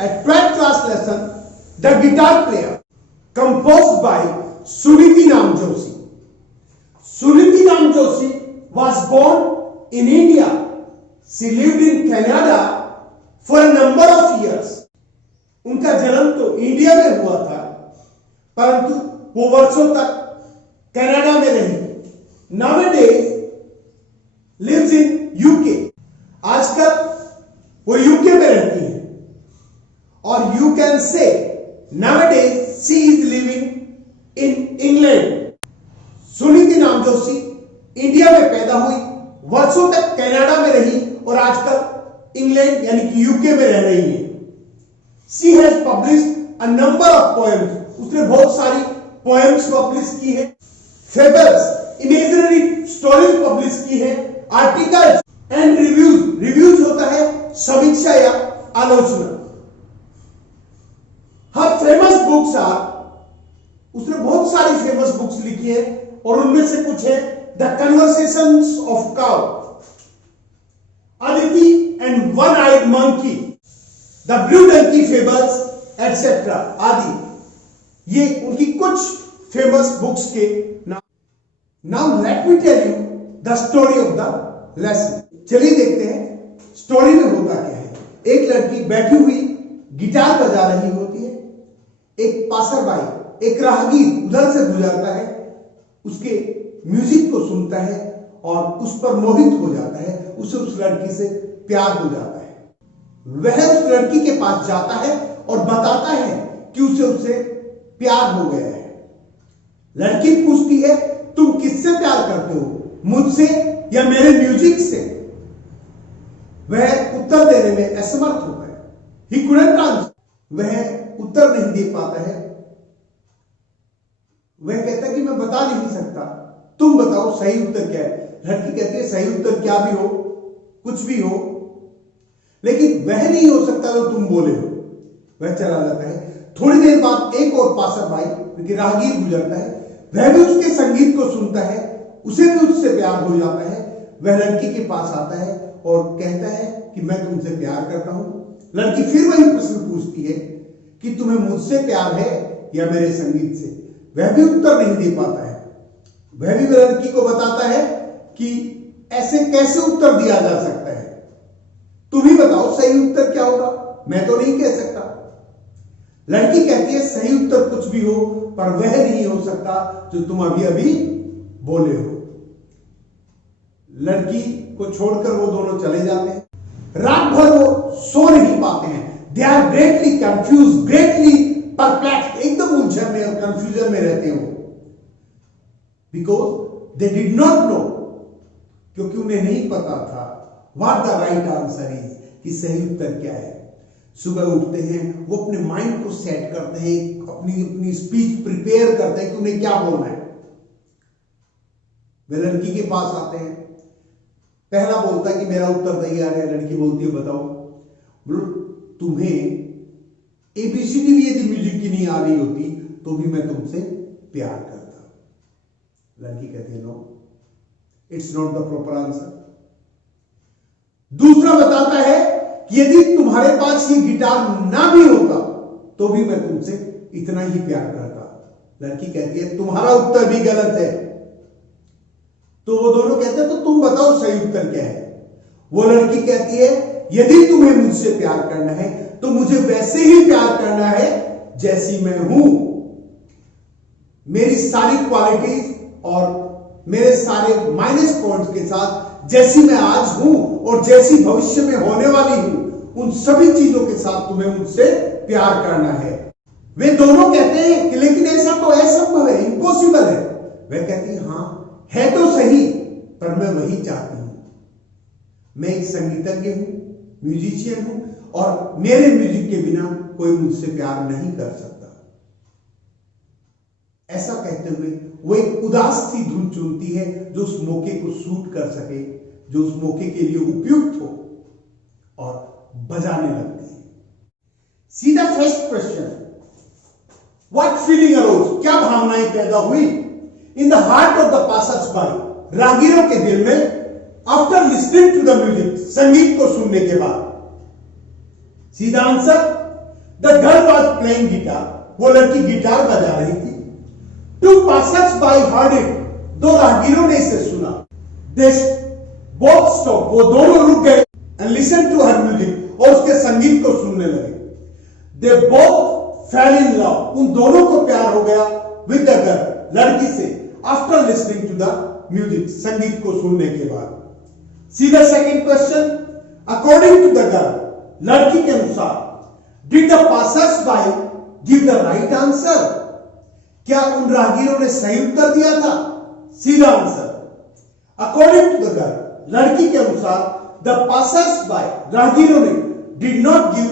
a 12th class lesson, The Guitar Player, composed by Suniti Ram Joshi. Suniti Ram Joshi was born in India. She lived in Canada for a number of years. उनका जन्म तो India में हुआ था, परंतु वो वर्षों तक कनाडा में रही. Nowadays lives in UK. आजकल वो यूके में रहती है. और you can say nowadays she is living in England. Suniti नाम जोशी इंडिया में पैदा हुई, वर्षों तक कनाडा में रही और आजकल इंग्लैंड यानी कि यूके में रह रही है. She has published a number of poems. उसने बहुत सारी poems पब्लिश की है, fables, imaginary stories पब्लिश की है, articles and reviews. Reviews होता है समीक्षा या आलोचना. Her famous books are, उसने बहुत सारी फेमस बुक्स लिखी है और उनमें से कुछ है the conversations of cow, Aditi and one eyed monkey, the blue donkey fables etcetera आदि. ये उनकी कुछ फेमस बुक्स के नाम. Now let me tell you the story of the lesson. चलिए देखते हैं स्टोरी में होता क्या है. एक लड़की बैठी हुई गिटार बजा रही होती है. एक पासरबाई, एक राहगीर उधर से गुजरता है, उसके म्यूजिक को सुनता है और उस पर मोहित हो जाता है. उसे उस लड़की से प्यार हो जाता है. वह उस लड़की के पास जाता है और बताता है कि उससे प्यार हो गया है. लड़की पूछती है, तुम किससे प्यार करते हो, मुझसे या मेरे म्यूजिक से? वह उत्तर देने में असमर्थ होता है. He couldn't answer. वह उत्तर नहीं दे पाता है. वह कहता है कि मैं बता नहीं सकता, तुम बताओ सही उत्तर क्या है. लड़की कहती है, सही उत्तर क्या भी हो, कुछ भी हो, लेकिन वह नहीं हो सकता जो तुम बोले हो. वह चला जाता है. थोड़ी देर बाद एक और पासरबाई क्योंकि राहगीर गुजरता है. वह भी उसके संगीत को सुनता है, उसे भी उससे प्यार हो जाता है. वह लड़की के पास आता है और कहता है कि मैं तुमसे प्यार करता हूं. लड़की फिर वही प्रश्न पूछती है कि तुम्हें मुझसे प्यार है या मेरे संगीत से? वह भी उत्तर नहीं दे पाता है. वह भी लड़की को बताता है कि ऐसे कैसे उत्तर दिया जा सकता है, तुम ही बताओ सही उत्तर क्या होगा, मैं तो नहीं कह सकता. लड़की कहती है, सही उत्तर कुछ भी हो पर वह नहीं हो सकता जो तुम अभी अभी बोले हो. लड़की को छोड़कर वो दोनों चले जाते हैं. रात भर वो सो नहीं पाते हैं. They are greatly confused, greatly perplexed, एकदम उलझन में और कंफ्यूजन में रहते हो. Because they did not know, क्योंकि उन्हें नहीं पता था what the right answer is, कि सही उत्तर क्या है. सुबह उठते हैं, वो अपने माइंड को सेट करते हैं, अपनी स्पीच प्रिपेयर करते हैं कि उन्हें क्या बोलना है. वे लड़की के पास आते हैं. पहला बोलता है कि मेरा उत्तर तैयार है. लड़की बोलती है, बताओ. बोलो, तुम्हें एबीसीडी भी यदि म्यूजिक की नहीं आ रही होती तो भी मैं तुमसे प्यार करता. लड़की कहती है, no, it's not the proper answer. दूसरा बताता है कि यदि तुम्हारे पास ये गिटार ना भी होता तो भी मैं तुमसे इतना ही प्यार करता. लड़की कहती है, तुम्हारा उत्तर भी गलत है. तो वो दोनों कहते हैं, तो तुम बताओ सही उत्तर क्या है. वो लड़की कहती है, यदि तुम्हें मुझसे प्यार करना है तो मुझे वैसे ही प्यार करना है जैसी मैं हूं. मेरी सारी क्वालिटीज और मेरे सारे माइनस पॉइंट्स के साथ जैसी मैं आज हूं और जैसी भविष्य में होने वाली हूं, उन सभी चीजों के साथ तुम्हें मुझसे प्यार करना है. वे दोनों कहते हैं कि लेकिन ऐसा तो असंभव है, इम्पॉसिबल है. वह कहती है, हां है तो सही, पर मैं वही चाहती हूं. मैं एक संगीतज्ञ हूं, म्यूजिशियन हूं और मेरे म्यूजिक के बिना कोई मुझसे प्यार नहीं कर सकता. ऐसा कहते हुए वो एक उदास सी धुन चुनती है जो उस मौके को सूट कर सके, जो उस मौके के लिए उपयुक्त हो, और बजाने लगती है. See the first question, what feeling arose, क्या भावनाएं पैदा हुई in the heart of the passers by, राहगीरों के दिल में, after listening to the music, संगीत को सुनने के बाद. सीधा answer, the girl was playing guitar, वो लड़की गिटार बजा रही थी। Two passers by heard it, दो राहगीरों ने इसे सुना। दे बोथ स्टॉप, वो दोनों रुक गए। And listen to her music, और उसके संगीत को सुनने लगे। They both fell in love, उन दोनों को प्यार हो गया विद द गर्ल, लड़की से, after listening to the music, संगीत को सुनने के बाद। See the second question, according to the girl, लड़की के अनुसार, did the passers by give the right answer, क्या उन राहगीरों ने सही उत्तर दिया था? सीधा answer. According to the girl, लड़की के अनुसार, द पासर्स बाय, राहगीरों ने, did not give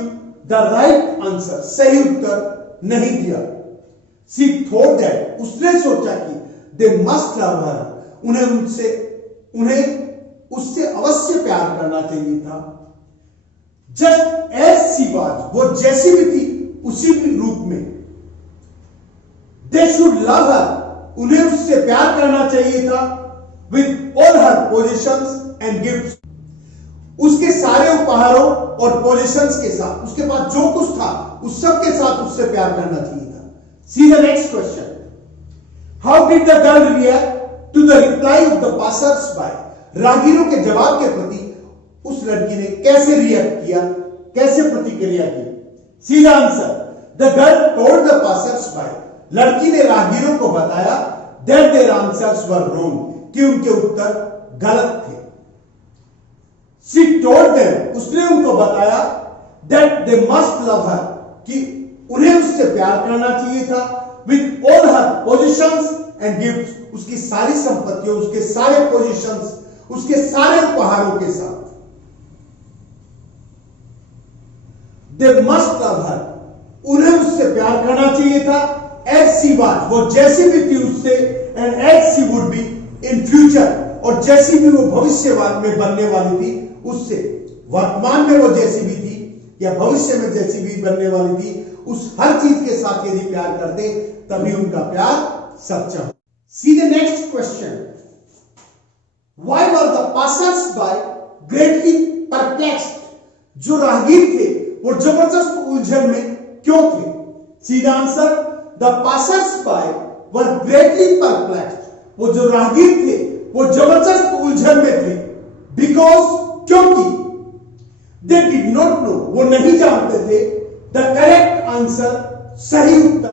the right answer, सही उत्तर नहीं दिया। शी थॉट दैट, उसने सोचा कि दे मस्ट लव हर, उन्हें उससे अवश्य प्यार करना चाहिए था। जस्ट एज शी वाज, वो जैसी भी थी उसी रूप में। दे शुड लव हर, उन्हें उससे प्यार करना चाहिए था with all her positions and gifts, उसके सारे उपहारों और पोजीशंस के साथ, उसके पास जो कुछ था उस सब के साथ उससे प्यार करना चाहिए था। See the next question, how did the girl react to the reply of the passers by, राहगीरों के जवाब के प्रति उस लड़की ने कैसे रिएक्ट किया, कैसे प्रतिक्रिया की? सीधा answer, the girl told the passers bye, लड़की ने राहगीरों को बताया that their answers were wrong, कि उनके उत्तर गलत थे। शी टोल्ड देम, उसने उनको बताया दैट दे मस्ट लव हर, कि उन्हें उससे प्यार करना चाहिए था with all her positions and gifts, उसकी सारी संपत्तियों, उसके सारे पोजीशंस, उसके सारे उपहारों के साथ। दे मस्ट लव हर, उन्हें उससे प्यार करना चाहिए था, एज शी वाज, वो जैसी भी थी उससे, and as she would be in future, और जैसी भी वो भविष्यवाद में बनने वाली थी उससे। वर्तमान में वो जैसी भी थी या भविष्य में जैसी भी बनने वाली थी, उस हर चीज के साथ यदि प्यार करते तभी उनका प्यार सच्चा हो। सी the next question, why were the passers bye greatly perplexed, जो राहगीर थे वो जबरदस्त उलझन में क्यों थे? सीधा answer, the passers bye were greatly perplexed, वो जो राहगीर थे वो जबरदस्त उलझन में थे, बिकॉज, क्योंकि, दे डिड नॉट नो, वो नहीं जानते थे, द करेक्ट आंसर, सही उत्तर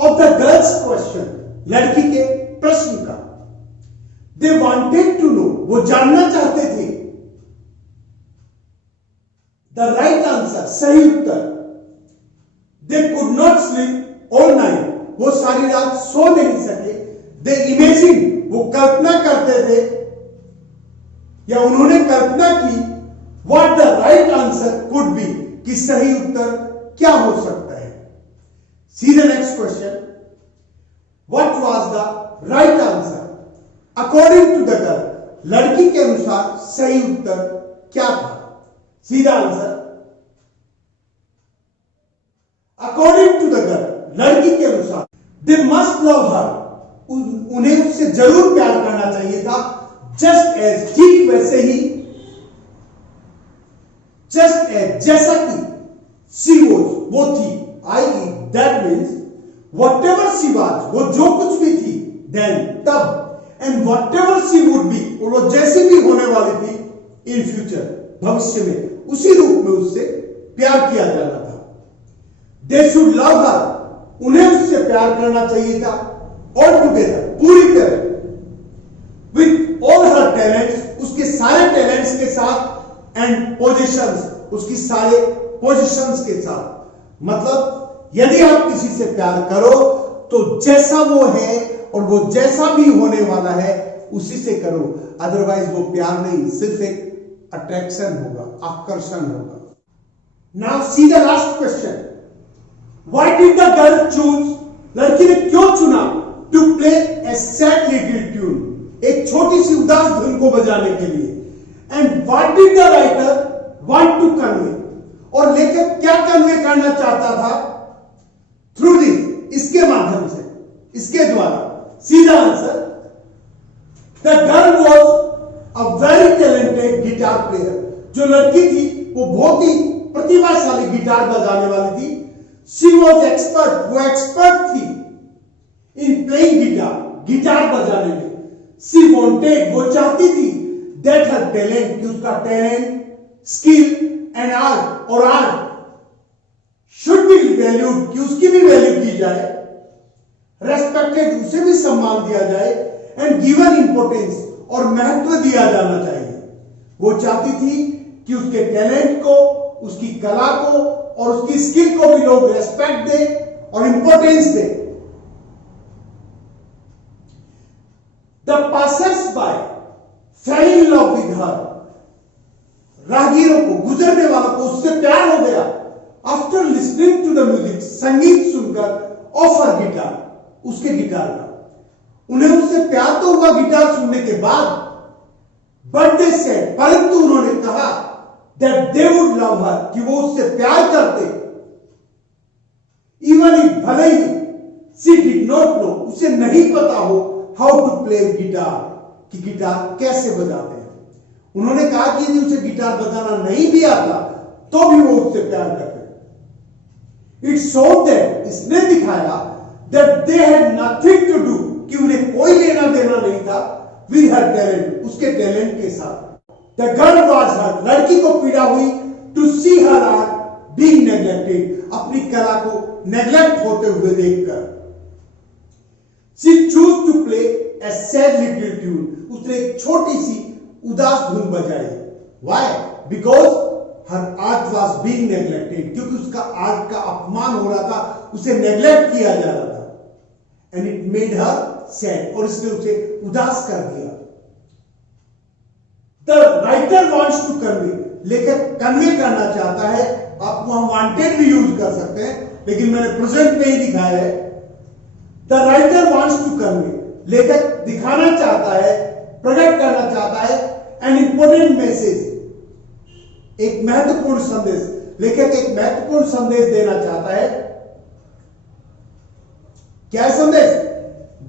ऑफ द गर्ल्स क्वेश्चन, लड़की के प्रश्न का। दे वांटेड टू नो, वो जानना चाहते थे, द राइट आंसर, सही उत्तर। They could not sleep all night, वो सारी रात सो नहीं सके। दे इमेजिन, वो कल्पना करते थे या उन्होंने कल्पना की, what the right answer could be, कि सही उत्तर क्या हो सकता है। See the next question, what was the right answer according to the girl, लड़की के अनुसार सही उत्तर क्या था? सीधा answer, according to the girl, लड़की के अनुसार, दे मस्ट लव हर, उन्हें उससे जरूर प्यार करना चाहिए था, जस्ट एज, ठीक वैसे ही, जस्ट एज, जैसा कि, शी वॉज, वो थी, आई, that means, whatever she was, वो जो कुछ भी थी, देन, तब, and whatever she would be, वो जैसी भी होने वाली थी, इन फ्यूचर, भविष्य में, उसी रूप में उससे प्यार किया जाना था। दे शुड लव हर, उन्हें उससे प्यार करना चाहिए था, ऑल टुगेदर, पूरी तरह, विथ ऑल हर टैलेंट्स, उसके सारे टैलेंट्स के साथ, एंड पोजीशंस, उसकी सारे पोजीशंस के साथ। मतलब यदि आप किसी से प्यार करो तो जैसा वो है और वो जैसा भी होने वाला है उसी से करो, अदरवाइज वो प्यार नहीं, सिर्फ एक अट्रैक्शन होगा, आकर्षण होगा। Now see the last question, why did the girl choose, लड़की ने क्यों चुना to play a sad little tune, एक छोटी सी उदास धुन को बजाने के लिए, and what did the writer want to convey, और लेखक क्या कन्वे करना चाहता था थ्रू दिस, इसके माध्यम से, इसके द्वारा। सीधा answer, the girl was a very talented guitar player, जो लड़की थी वो बहुत ही प्रतिभाशाली गिटार बजाने वाली थी। शी वॉज एक्सपर्ट, वो एक्सपर्ट थी इन प्लेइंग गिटार, गिटार बजाने में। शी वॉन्टेड, वो चाहती थी दैट हर टैलेंट, कि उसका टैलेंट, स्किल एंड आर्ट, और आर्ट शुड बी वैल्यूड, कि उसकी भी वैल्यू की जाए, रेस्पेक्टेड, उसे भी सम्मान दिया जाए, एंड गिवन इंपोर्टेंस, और महत्व दिया जाना चाहिए। वो चाहती थी कि उसके टैलेंट को, उसकी कला को और उसकी स्किल को भी लोग रेस्पेक्ट दे और इंपॉर्टेंस दे। The passers by fell in love with her, राहगीरों को, गुजरने वालों को उससे प्यार हो गया। After listening to the music, संगीत सुनकर, ऑफ हर गिटार, उसके गिटार का, उन्हें उससे प्यार तो हुआ गिटार सुनने के बाद, बट दे सेड, परंतु उन्होंने कहा दैट दे वुड लव हर, कि वो उससे प्यार करते, इवन इफ, भले ही, शी डिड नॉट नो, उसे नहीं पता हो हाउ टू प्ले गिटार, कि गिटार कैसे बजाते हैं। उन्होंने कहा कि यदि उसे गिटार बजाना नहीं भी आता तो भी वो उससे प्यार करते। इट शोड दैट, इसने दिखाया that they had nothing to do, कि उन्हें कोई लेना देना नहीं था विद हर टैलेंट, उसके टैलेंट के साथ। द गर्ल वाज हर्ट, लड़की को पीड़ा हुई, to see her art being neglected, अपनी कला को नेग्लेक्ट होते हुए देखकर। She chose to play a sad little tune, उसने एक छोटी सी उदास धुन बजाई। Why? Because her art was being neglected, क्योंकि उसका आर्ट का अपमान हो रहा था, उसे नेग्लेक्ट किया जा रहा था। And it made her sad, और इसने उसे उदास कर दिया। The writer wants to convey, लेखक कन्वे करना चाहता है, आपको हम वांटेड भी यूज कर सकते हैं, लेकिन मैंने प्रेजेंट में ही दिखाया है। The writer wants to convey, लेखक दिखाना चाहता है, प्रकट करना चाहता है एन इंपॉर्टेंट मैसेज, एक महत्वपूर्ण संदेश। लेखक एक महत्वपूर्ण संदेश देना चाहता है। क्या संदेश?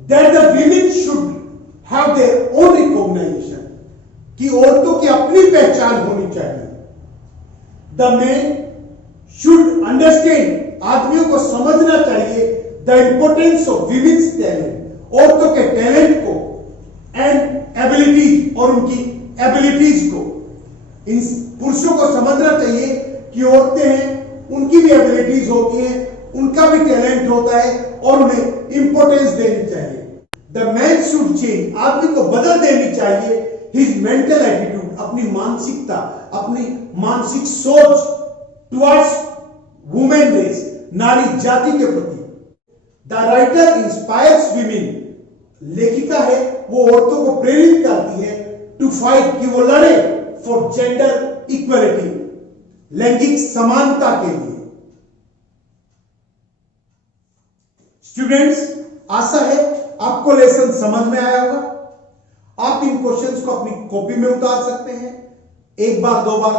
That the women should have their own recognition, कि औरतों की अपनी पहचान होनी चाहिए। द मैन शुड अंडरस्टैंड, आदमियों को समझना चाहिए the importance of women's talent, औरतों के टैलेंट को, एंड एबिलिटीज, और उनकी एबिलिटीज को। इन पुरुषों को समझना चाहिए कि औरतें हैं, उनकी भी एबिलिटीज होती हैं, उनका भी टैलेंट होता है, और उन्हें इंपोर्टेंस देनी चाहिए। द मैन शुड चेंज, आदमी को बदल देनी चाहिए हिज मेंटल एटीट्यूड, अपनी मानसिकता, अपनी मानसिक सोच टुवर्ड्स वुमेन रेस, नारी जाति के प्रति। द राइटर इंस्पायर्स वीमेन, लेखिका है, वो औरतों को प्रेरित करती है टू फाइट, कि वो लड़े फॉर जेंडर इक्वलिटी, लैंगिक समानता के लिए। स्टूडेंट्स, आशा है आपको लेसन समझ में आया होगा। आप इन क्वेश्चंस को अपनी कॉपी में उतार सकते हैं, एक बार दो बार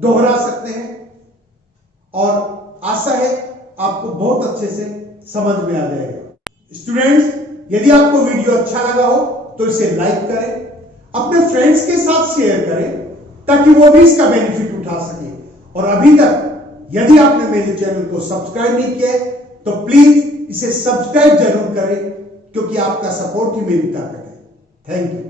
दोहरा सकते हैं, और आशा है आपको बहुत अच्छे से समझ में आ जाएगा। स्टूडेंट्स, यदि आपको वीडियो अच्छा लगा हो तो इसे लाइक करें, अपने फ्रेंड्स के साथ शेयर करें, ताकि वो भी इसका बेनिफिट उठा सके। और अभी तक यदि आपने मेरे चैनल को सब्सक्राइब नहीं किया है तो प्लीज इसे सब्सक्राइब जरूर करें, क्योंकि आपका सपोर्ट ही मेरी ताकत है। Thank you.